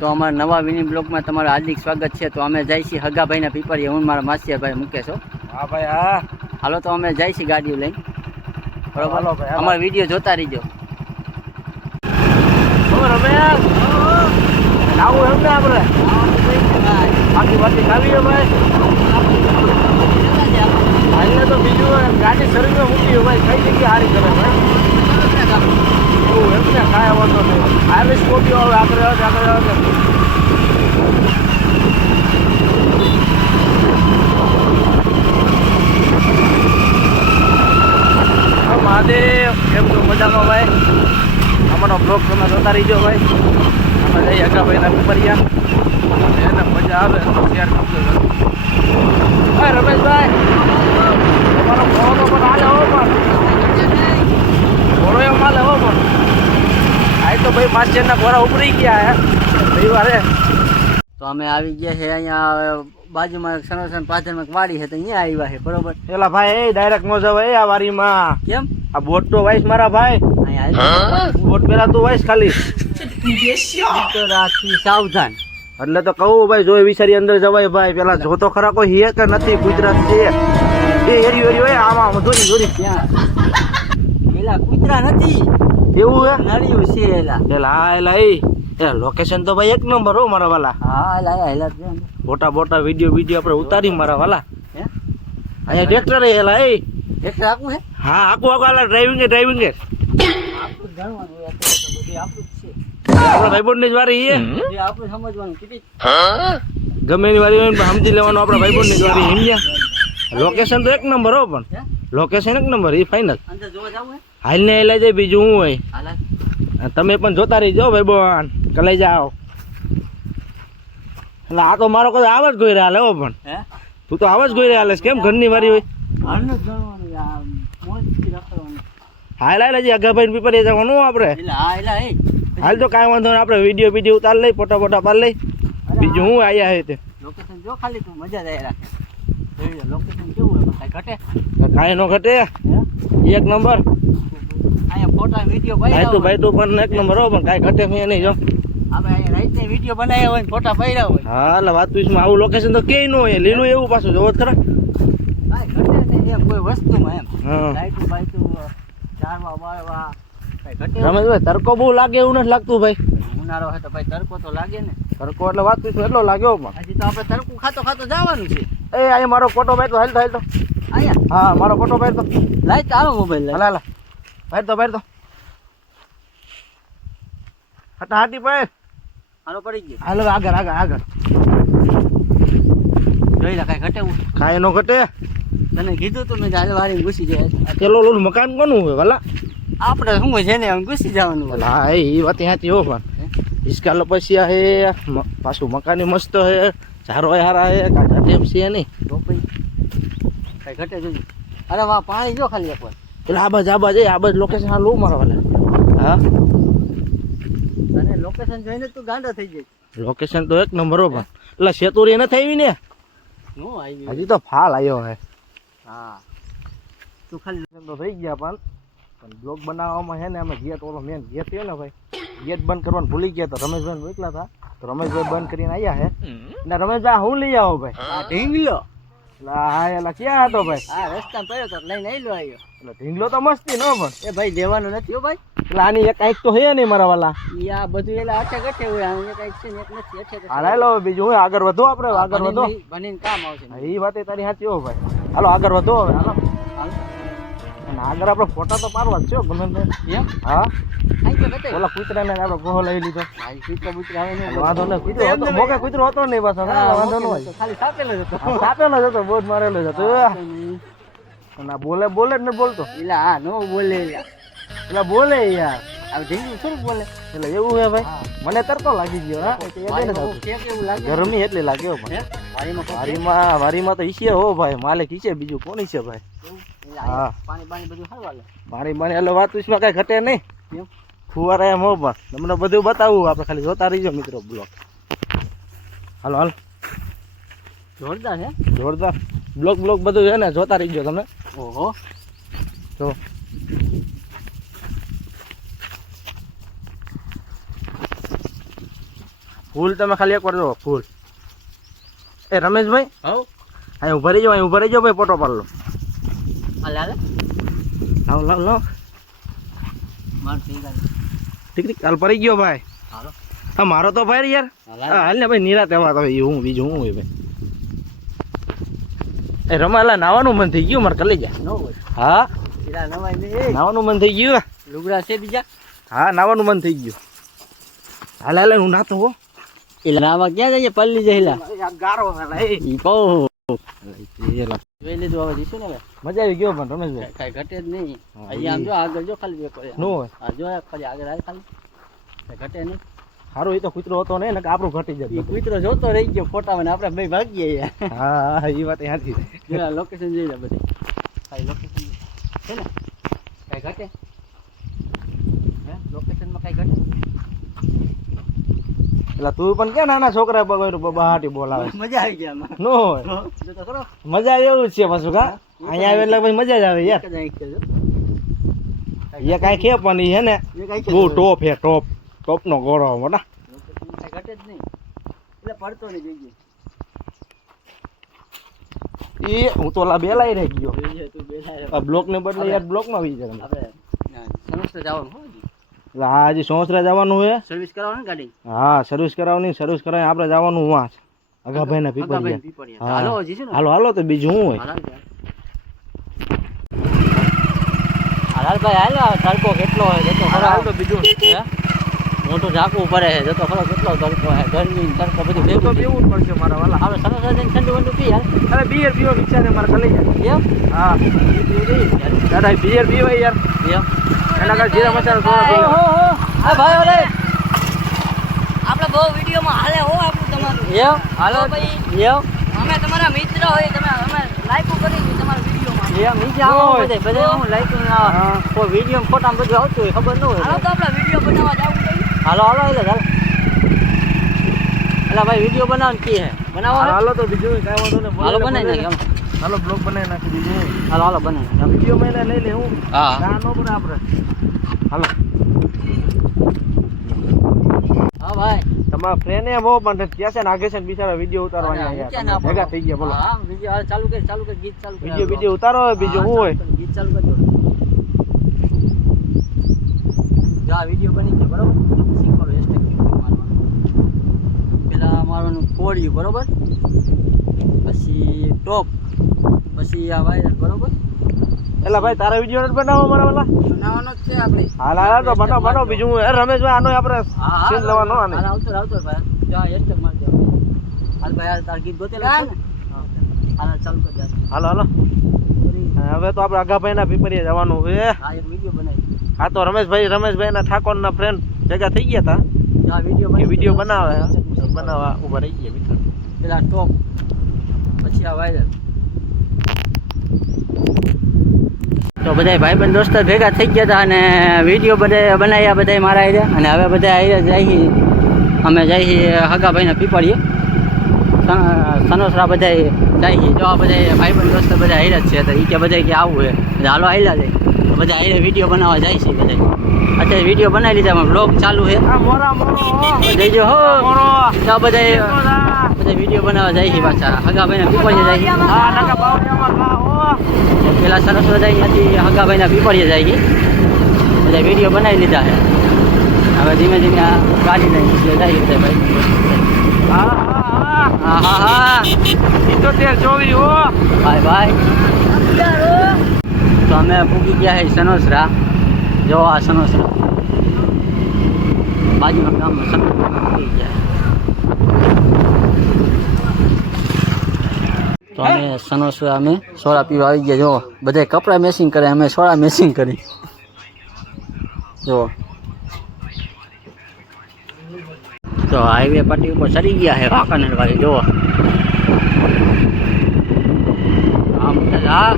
તો અમારા નવા વિની બ્લોગમાં તમારું હાર્દિક સ્વાગત છે. તો અમે જાય છીએ હગાભાઈના પીપળીએ, હું મારા માસિયાભાઈ મુકેશ. હા ભાઈ હા, હાલો તો અમે જાય છીએ ગાડીઓ લઈને, બરોબર? અમારો વિડીયો જોતા રહીજો. રમેશ આવું એમ ને આપણે બાકી બાકી ખાલી ભાઈ હાલને તો બીજું ગાડી સર્વિસમાં મૂકી ભાઈ, કઈ જગ્યાએ હારી કરે ભાઈ એવું એમ ને, કાંઈ વાંધો નહીં. આવી સ્કોર્પિયો હવે આગળ આવે મહાદેવ. કેમ છો? મજામાં ભાઈ? અમારો બ્લોગ તમે જોતા રહીજો ભાઈ. અમે જઈએ હગાભાઈના પીપળિયા, એને મજા આવે તો શેર કરજો. હા રમેશભાઈ, તમારો ઘોડો તો પણ હાલે હો, પણ ઘોડો એમ હાલે હો, પણ આ તો ભાઈ માસ્ટરના ઘોડા ઉપડી ગયા હે રવિવારે. તો અમે આવી ગયા છે અહીંયા બાજુમાં સનોસન પાછળમાં વાડી છે, તો અહીંયા આવ્યા છે, બરોબર? પેલા ભાઈ એ ડાયરેક્ટ નો જવાય આ વારીમાં. કેમ? આ બોટ તો વાઈસ મારા ભાઈ, બોટ પેલા તું વાઈસ ખાલી તો રાખી સાવધાન. એટલે તો કહું ભાઈ, જોઈ વિચારી અંદર જવાય ભાઈ. પેલા જોતો ખરા કોઈ હે કે નથી, ગુજરાત છે એ હેરી હેરી હોય આમાં જોરી જોરી ત્યાં પેલા કૂતરા નથી, એવું હે નળિયું છે એલા. એલા એલા એ લોકેશન તો ભાઈ એક નંબર હો મારા વાલા. હા લાયા હેલા બોટા બોટા વિડીયો આપણે ઉતારી મારા વાલા. હે અહીંયા ટ્રેક્ટર એલા એ એટલે આખું હે. હા આખું આખું આલા ડ્રાઇવિંગ આપણું જાણવાનું હોય તો બધું આપણું જ છે. આપણા ભાઈબંધ ની જ વારી એ જે આપણું સમજવાનું કીધી ગમે એની વારી હોય ને સમજી લેવાનું આપણા ભાઈબંધ ની જ વારી. સમજ્યા? લોકેશન તો એક નંબર હો, પણ લોકેશન એક નંબર એ ફાઇનલ. અંદર જોવા જાવ હે હાલ ને લઈ જાય, બીજું શું હોય. હાલા તમે પણ જોતા રહીજો ભાઈ બોન, કલાઈ જાઓ. એટલે આ તો મારો કોઈ આવ જ ગોઈ હાલે હો, પણ હે તું તો આવ જ ગોઈ હાલે કેમ ઘરની વારી હોય. હાલનું જ જાણવાનું આ મોજથી રાખવાનું. હાલ હાલ હજી હગાભાઈ પીપળે જવાનું આપણે. એટલે હા એલા એ હાલ તો કાંઈ વાંધો નહીં, આપણે વિડીયો ઉતાર લઈ, ફોટા ફોટા પાડ લઈ, બીજું હું આયા હે તે. લોકેશન જો ખાલી તું મજા જ આવી રાખે. જોઈ લે લોકેશન કેવું હોય, કાંઈ ઘટે કાંઈ નો ઘટે, હે એક નંબર. અહીંયા ફોટા વિડીયો ભાઈ તું પણ એક નંબર હો, પણ કાંઈ ઘટે મેં નહીં જો. આપણે અહીંયા રાઈટને વિડીયો બનાવ્યા હોય ને ફોટા પાડ્યા હોય. હા એટલે વાત પૂછમાં આવું લોકેશન તો ક્યાંય ન હોય, લીલું એવું પાછું જોવો જ ખરા. કાંઈ ઘટે નહીં એમ કોઈ વસ્તુમાં એમ. હા લાઈટું બાઈટું ઝાડવા બાળવા કાંઈ ઘટે રમેશભાઈ તડકો બહુ લાગે એવું નથી લાગતું ભાઈ. ઉનાળો હોય તો ભાઈ તડકો તો લાગે ને. તડકો એટલે વાત પૂછમાં એટલો લાગ્યો, પણ હજી તો આપણે તડકું ખાતો ખાતો જવાનું છે. એ અહીંયા મારો ફોટો ભાઈ તો હાલ તો અહીંયા હા મારો ફોટો ભાઈ તો લાઈટ આવો મોબાઈલ હાલ હાલ ભાઈ તો હટા હાટી ભાઈ હાલો પડી ગયો. હાલો આગળ જોઈ લે કાંઈ ઘટે હું કાંઈ નો ઘટે. તને કીધું તું મેં હાલ વારી ઘૂસી જાય. પેલો ઓલું મકાન કોનું હોય વાલા? આપણે શું હોય છે ને એમ ઘૂસી જવાનું હોય. હા એ વાત સાચી હો, પણ હિસકા લપસ્યા હે, પાછું મકાન મસ્ત હે, ઝારો હારા હે, કાંઈ ઘટે એમ છે નહીં. તો ભાઈ કાંઈ ઘટે જોઈ. અરે વાહ પાણી જો ખાલી એકવાર. એટલે આ બાજ લોકેશન હાલ લો મારા વાલા. હા તને લોકેશન જોઈને તું ગાંડો થઈ જાય. લોકેશન તો એક નંબર હો, પણ એટલે સેતુરી નથી આવી ને નો આવી હજી તો ફાલ આવ્યો હે. હા તું ખાલી તો થઈ ગયા, પણ બ્લોગ બનાવવામાં છે ને અમે ગેટ ઓલો મેન ગેટ છે ને ભાઈ, ગેટ બંધ કરવાનું ભૂલી ગયા. તો રમેશભાઈ મોકલા હતા, તો રમેશભાઈ બંધ કરીને આવ્યા હે. ને રમેશભાઈ હું લઈ આવો ભાઈ? આ ઢીંગલો. હા એલા ક્યાં હતો ભાઈ? હા રસ્તામાં પડ્યો તો લઈને આવેલો આવ્યો. એટલે ઢીંગલો તો મસ્તી નો, પણ એ ભાઈ દેવાનું નથી હો ભાઈ. એટલે આની એક કાંઈક તો હે નહીં મારા વાલા. ઈ આ બધું એલા આછે ઘટે હોય, આને કાંઈક છે ને એક નથી અછે ઘટે. હાલો બીજું હું આગળ વધો, આપણે આગળ વધો. બનીને કામ આવશે. એ વાત તારી સાચી હો ભાઈ. હાલો આગળ વધો હવે હાલો. હાલ. અને આગળ આપણે ફોટા તો પાડવા જ છે ગમે તે. એમ હા આઈ તો ઘટે. ઓલા કૂતરાને આપણે ગોહો લઈ લીધો. ભાઈ કૂતરા બૂતરા આવે ને વાંધો નહીં, કૂતરો હતો મોકે કૂતરો હતો નહીં પાછો. વાંધો ન હોય, ખાલી સાપેલો જ હતો. સાપેલો જ હતો, બોજ મારેલો જ હતો. અને આ બોલે જ ને બોલતો. એલા હા નો બોલે એલા. એટલે બોલે યાર, આ ઢીંગલું થોડુંક બોલે. એટલે એવું હે ભાઈ. મને તરતો લાગી ગયો. હા કેવું લાગે ગરમી એટલી લાગે હો, પણ વારીમાં તો ઈશે હો ભાઈ, માલિક ઈશે, બીજું કોણ ઈશે ભાઈ. હા પાણી બાણી બધું સારું હાલે. પાણી એટલે વાત વિશમાં કઈ ઘટે નહીં. કેમ ફુવારા એમ હો, પણ તમને બધું બતાવું, આપણે ખાલી જોતા રહીજો મિત્રો બ્લોગ. હાલ જોરદાર હે, જોરદાર બ્લોગ બધું છે ને, જોતા રહીજો તમે. ઓહો જો ફૂલ તમે ખાલી એકવાર જો ફૂલ. એ રમેશભાઈ હવ અહીં ઉભા રહી જાઓ, અહીં ઉભા રહી જાઓ ભાઈ, ફોટો પાડ લો. હાલે હાલે લાવ લાવ લાવ. માર થઈ ગયું ઠીક હાલ પડી ગયો ભાઈ. હાલો હા મારો તો ભાઈ યાર. હા હાલ ને ભાઈ નિરાતે એમાં તો હું બીજું હું હોય ભાઈ. એ રમાલા નાવાનું મન થઈ ગયું મારે કલી જા. નો હોય હા પેલા નવાઈ ને નાવાનું મન થઈ ગયું. લુગડા છે બીજા હા નાવાનું મન થઈ ગયું. હાલ હાલ હું નાતો હો. એટલે નાવા ક્યાં જઈએ પલ્લી જઈલા ગારો ઈ કહું જોઈ લીધું હવે જઈશું ને મજા આવી ગયો પણ રમેશભાઈ કઈ ઘટે જ નહીં. અહીંયા આમ જો આગળ જો ખાલી નો હોય. હા જો ખાલી આગળ આવે ખાલી કઈ ઘટે નહીં. સારું એ તો કૂતરો હતો ને આપણું ઘટી ઈ જાય. કૂતરો જોતો રહી ગયો ફોટામાં ને આપણે બે ભાગીએ. હા હા એ વાત સાચી. જો લોકેશન જોઈ લે બધી ખાલી લોકેશન છે ને કઈ ઘટે હે લોકેશનમાં કઈ ઘટે એટલે તું પણ કે નાના છોકરા બહાટી બોલાવે. મજા આવી ગયા આમાં નો હોય જો તો ખરો મજા આવે એવું જ છે પાછું કા અહીંયા આવે એટલે ભાઈ મજા જ આવે યાર. એક જ આંખ છે જો એ કાંઈ ખે પણ ઈ હે ને એ કઈ બહુ ટોપ હે ટોપ ટોપનો ગોળો મોટા. લોકેશનમાં કઈ ઘટે જ નહીં એટલે પડતો નહીં જોઈએ એ હું તો ઓલા બેલાઈ રહી ગયો. જોઈએ તું બેઠા આ બ્લોક ને બદલે યાર બ્લોકમાં આવી જાય. આપણે સમસ્ત જવાનું હોય એટલે હા હજી સોસરા જવાનું હોય. સર્વિસ કરાવવાનું ને ગાડી હા સર્વિસ કરાવવાની સર્વિસ કરાવી આપણે જવાનું વાં અગાભાઈ ના પીપળિયા. હાલો જઈશું ને હાલો હાલો તો બીજું શું હોય. હાલાલભાઈ હાલ તડકો કેટલો હોય જતો ખરો હાલ તો બીજું હે મોટું ઝાકવું પડે છે જતો ખરો કેટલો તડકો હે ગરમી તડકો બધું તો ભેગું પીવું જ પડશે મારા વાલા. આપણે સરસ જઈને ઠંડુ વંડુ પી હાલ અરે બિયર પીવો વિચારે મારે ખાલી જાય. એમ હા દાદા બિયર પીવો યાર એમ એના કારણે જીરા મસાલા થોડા પી લો. હા ભાઈ ઓલે આપણે બહુ વિડીયોમાં હાલે હો આપણું તમારું એમ હાલો ભાઈ એમ અમે તમારા મિત્ર હોય તમે અમે લાઈક કરી દીધું તમારા વિડીયોમાં એમ નીચે આવો બધે બધે હું લાઈક કોઈ વિડીયો ફોટા બધું આવતું હોય ખબર ન હોય હાલો તો આપણે વિડીયો બનાવવા જવું જોઈએ હાલો હાલો એટલે ચાલો એટલે ભાઈ વિડીયો બનાવવાનું કી હે બનાવો હે? હાલો તો બીજું કાંઈ વાંધો નહીં. હાલો બનાવી નાખી હાલો હાલો બ્લોગ બનાવી નાખી દીધું. હાલો હાલો બનાવી નાખી. વિડીયો મહિના લઈ લે હું હા ના નો પડે આપણે. હાલો હા ભાઈ તમારા ફ્રેન્ડ એ બહુ પણ ક્યાં છે ને આગે છે ને બિચારા વિડીયો ઉતારવાના યાર. તમે ભેગા થઈ ગયા બોલો. હા વિડીયો હાલ ચાલુ કરી ગીત ચાલુ કરી વિડીયો ઉતારો બીજું શું હોય. ગીત ચાલુ કરજો જો આ વિડીયો બની ગયો બરોબર શીખવાડો હેશટેગ મારવાનું પેલા મારવાનું કોળિયું બરોબર પછી ટોપ પછી આ વાયરલ બરોબર એટલે ભાઈ તારા વિડીયો નથી બનાવો મારા વાલા. બનાવવાનો જ છે આપણે હાલ હાલ તો બનાવો બીજું હું. રમેશભાઈ આનો આપણે સીન લેવાનો આને. હાલ આવતો ભાઈ જો આ હેશટેગ મારજો હાલ ભાઈ હાલ તાર ગીત ગોતેલા છે ને હાલ ચાલુ કરી દે હાલો હાલો હવે તો આપણે અગાભાઈ ના પીપરિયા જવાનું છે. હા એક વિડીયો બનાવી હા તો રમેશભાઈ ના ઠાકોર ના ફ્રેન્ડ ભેગા થઈ ગયા હતા. જો આ એ વિડીયો બનાવવા ઉભા રહી ગયા મિત્ર. પેલા ટોપ પછી આ વાયરલ તો બધા ભાઈબંધ દોસ્તો ભેગા થઈ ગયા હતા અને વિડીયો બધા બનાવ્યા બધા મારા આર્યા અને હવે બધા આર્યા જઈ અમે જઈ હગાભાઈના પીપળીએ સનોસરા બધા જઈએ જો આ બધા ભાઈબંધ દોસ્તો બધા આર્યા જ છે તો એ કે બધા કે આવું છે હાલો આવેલા જાય તો બધા આર્યા વિડીયો બનાવવા જાય છે બધા અત્યારે વિડીયો બનાવી લીધા બ્લોગ ચાલુ છે જઈજો હો તો બધા વિડીયો બનાવવા જાય છે પાછા હગાભાઈના પીપળીએ જાય છે પેલા સરસ્વત અહીંયાથી હગાભાઈના પીપળીએ જાય છે બધા વિડીયો બનાવી લીધા છે હવે ધીમે ધીમે આ ગાડી લઈને જાય છે ભાઈ હા હા હા 74 હો ભાઈ ભાઈ તો અમે પૂગી ગયા છે સનોસરા જો આ સનોસરા બાજુના ગામમાં સનોસરા પૂગી ગયા તો અમે સનોસરા અમે સોડા પીવા આવી ગયા જો બધા કપડાં મેસિંગ કરે અમે સોડા મેસિંગ કરી જો તો હાઈવે પટ્ટી ઉપર ચડી ગયા છે વાંકાનેર ભાઈ જો આમ હા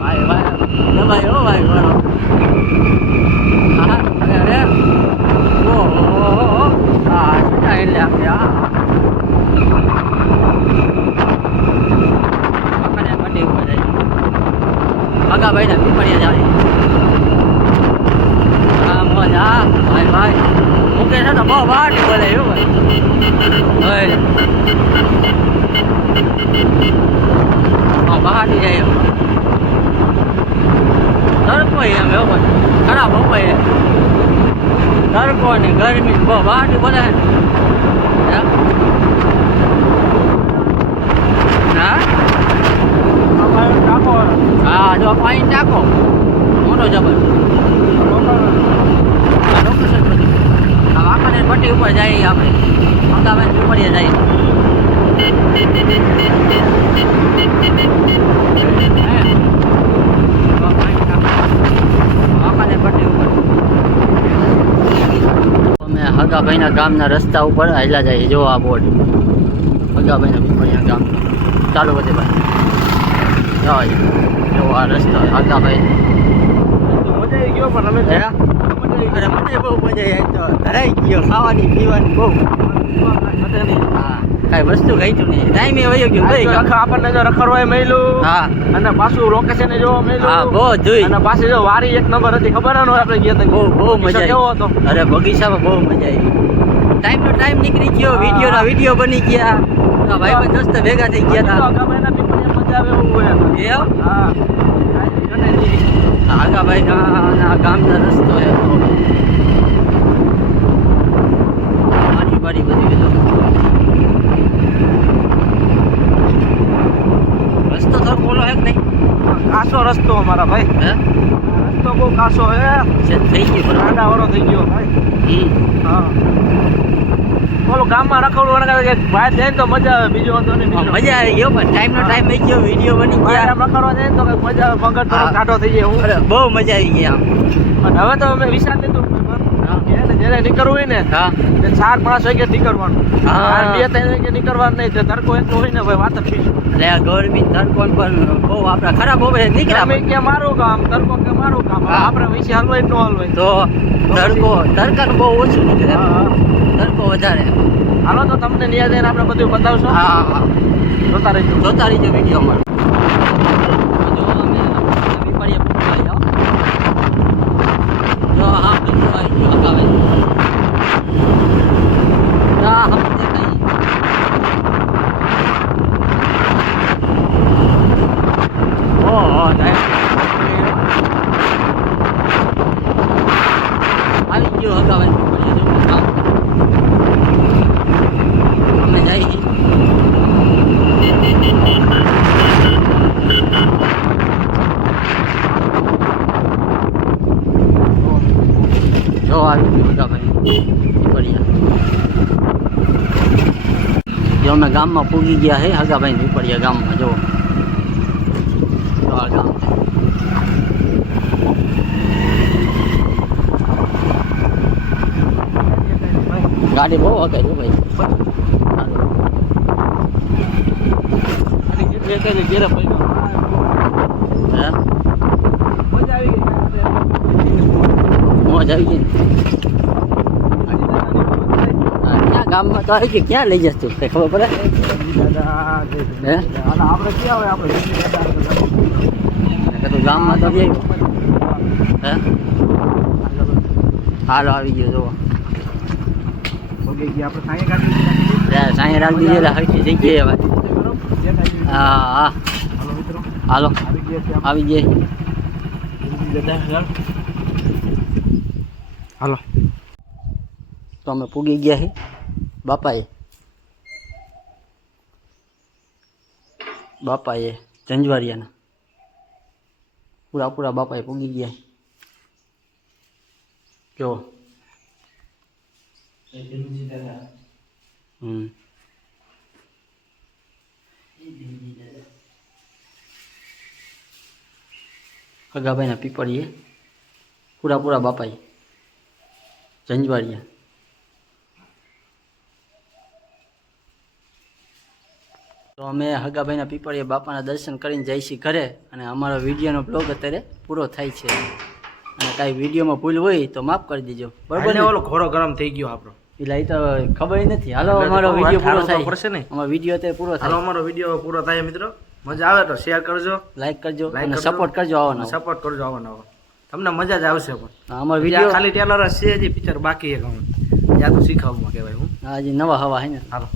ભાઈ ભાઈ હો ભાઈ બરો હા અરે ઓ હા એટલે આપણે વાંકાનેર પટ્ટી ઉપર જાય હગાભાઈના પીપળિયા જાય હા મજા ભાઈ ભાઈ મૂકે છે તો બહુ વાટ બોલે એવું બહાટી જાય તડકો એમ એવો ખરાબ બપાય તડકો ને ગરમી બહુ બહાટી બોલે હા જો પાણી ટાંકો મોટો જબર લોકેશન બધું આ વાંકાનેર પટ્ટી ઉપર જઈએ આપણે અમદાવાદ ઉપરીએ જઈએ વાંકાનેર પટ્ટી ઉપર અમે હગાભાઈના ગામના રસ્તા ઉપર હાલ્યા જઈએ જો આ બોર્ડ હગાભાઈના પીપળિયા ગામનો ચાલો બધે ભાઈ જો આ રસ્તો હગાભાઈ મજા આવી ગયો પણ અમે અરે મને બહુ મજા આવી તો ધરાઈ ગયો ખાવાની પીવાની બહુ હા કાંઈ વસ્તુ ખાઈતું નહીં ટાઈમે વયો ગયો ભાઈ આપણને જો રખડવાય મળ્યું હા અને પાછું લોકેશન જોવા મળ્યું હા બહુ જોઈ અને પાછી જો વારી એક નંબર હતી ખબર ન હોય આપણે ગયા બહુ બહુ મજા કેવો હતો આવી અરે બગીચામાં બહુ મજા આવી ટાઈમનો ટાઈમ નીકળી ગયો વિડીયોના વિડીયો બની ગયા ભાઈ દોસ્ત ભેગા થઈ ગયા હતા હગાભાઈના પીપળિયા મજા આવે એવું હોય હા હગાભાઈ ગામના રસ્તો એ પાણી બારી બધી રસ્તો થોડો બોલો હે કે નહીં કાસો રસ્તો અમારા ભાઈ હે રસ્તો બહુ કાસો હે થઈ ગયું બરાબર આડા વાળો થઈ ગયો ભાઈ હા ઓલું ગામમાં રખડવું કે ભાઈ જાય તો મજા આવે બીજો વાંધો નહીં મજા આવી ગયો પણ ટાઈમનો ટાઈમ થઈ ગયો વિડીયો બની ગયા આમ રખડવા જાય તો કઈ મજા આવે પગડ થોડો કાઢો થઈ જાય હું અરે બહુ મજા આવી ગઈ આમ અને હવે તો અમે વિચાર લીધું જેને નીકળવું હોય ને હા તેને 4-5 વાગે નીકળવાનું હા. 2-3 વાગે નીકળવાનું નહીં તો તડકો એટલો હોય ને ભાઈ વાત જ પીશું એટલે આ ગરમી તડકોન પણ બહુ આપણા ખરાબ હોવે નીકળ્યા અમે કે મારું કામ તડકો કે મારું કામ હા. આપણે વિશે હલવાય ન હલવાય તો તડકાનું બહુ ઓછું નીકળે હા. તડકો વધારે હાલો તો તમને ન્યા જઈને આપણે બધું બતાવશો હા હા જોતા રહેજો જોતા રહીજો વિડીયોમાં જો અમે પીપળિયા પૂછવા જાઓ જો હા બધું આવી ગયું હકાવે હા હમ દેખાય ઓહો આવી ગયો હકાવે પીપળિયા જેવું કામ અમે જઈએ જો આવી ગયું બધા ભાઈ પીપળિયા જો અમે ગામમાં પૂગી ગયા હે હગાભાઈ પીપળિયા ગામમાં જો આ ગામ ગાડી બહુ હકાય જો ભાઈ ઘેરે પડી હે મજા આવી ગઈ મોજ આવી ગઈ ક્યાં ગામમાં તો આવી ગઈ ક્યાં લઈ જશ તું કઈ ખબર પડે હે આપણે ક્યાં હોય આપણે તું ગામમાં તો જઈ હે હાલો આવી ગયો જોવો સાંઈ રાખી દીધી એટલે હરખી જગ્યાએ ભાઈ હા હા હાલો આવી ગયા હાલો તો અમે પૂગી ગયા હી બાપાએ જંજવારિયાના પૂરા બાપાએ પૂગી ગયા જો હગાભાઈના પીપળીએ પૂરા બાપાએ જંજવારિયા તો અમે હગાભાઈના પીપળીએ બાપાના દર્શન કરીને જઈશી ઘરે અને અમારો વિડીયોનો બ્લોગ અત્યારે પૂરો થાય છે અને કાંઈ વિડીયોમાં ભૂલ હોય તો માફ કરી દેજો બરાબર ને ઓલો ઘોડો ગરમ થઈ ગયો આપણો એટલે એ તો ખબર નથી હાલો અમારો વિડીયો પૂરો થાય પડશે ને અમારો વિડીયો અત્યારે પૂરો હાલો થાય અમારો વિડીયો પૂરો થાય મિત્રો મજા આવે તો શેર કરજો લાઈક કરજો અને સપોર્ટ કરજો આવવાનો સપોર્ટ કરજો આવવાનો તમને મજા જ આવશે પણ અમારો વિડીયો ખાલી ટેલર છે હજી પિક્ચર બાકી છે ત્યાં તો શીખવવામાં કહેવાય હું હા હજી નવા હવા હે ને હાલો